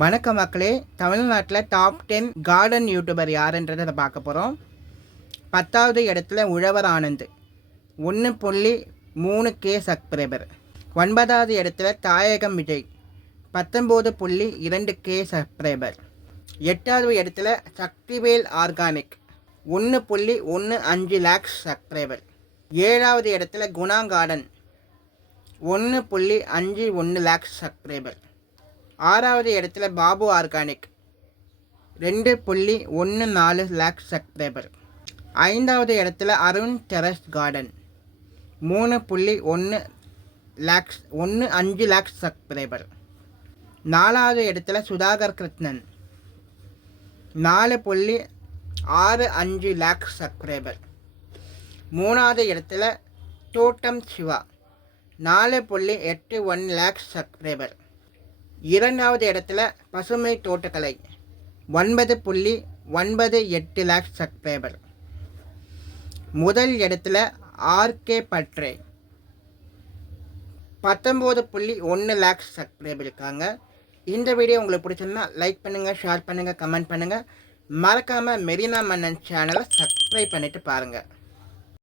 வணக்கம் மக்களே. தமிழ்நாட்டில் டாப் 10 கார்டன் யூடியூபர் யாருன்றதை பார்க்க போகிறோம். 10வது இடத்துல உழவர் ஆனந்த் 1.3K சப்ஸ்கிரைபர். 9வது இடத்துல தாயகம் விஜய் 19.2K சப்ஸ்கிரைபர். 8வது இடத்துல சக்திவேல் ஆர்கானிக் 1.15 லேக்ஸ் சப்ஸ்கிரைபர். 7வது இடத்துல குணா கார்டன் 1.51 லேக்ஸ் சப்ஸ்கிரைபர். 6வது இடத்துல பாபு ஆர்கானிக் 2.14 லேக்ஸ் சப்ஸ்கிரைபர். 5வது இடத்துல Arun terrace garden 3.15 lakhs subscriber. 4வது இடத்துல சுதாகர் கிருஷ்ணன் 4.65 லேக்ஸ் சப்ஸ்கிரைபர். 3வது இடத்துல தோட்டம் சிவா 4.81 லேக்ஸ் சப்ஸ்கிரைபர். 2வது இடத்துல பசுமை தோட்டக்கலை 9.98 லேக்ஸ் சப்ஸ்கிரைபர். முதல் இடத்துல ஆர்கே பட்ரே 19.1 லேக்ஸ் சப்ஸ்கிரைபர் இருக்காங்க. இந்த வீடியோ உங்களுக்கு பிடிச்சிருந்தா லைக் பண்ணுங்கள், ஷேர் பண்ணுங்கள், கமெண்ட் பண்ணுங்கள். மறக்காமல் மெரினா மன்னன் சேனலை சப்ஸ்கிரைப் பண்ணிவிட்டு பாருங்கள்.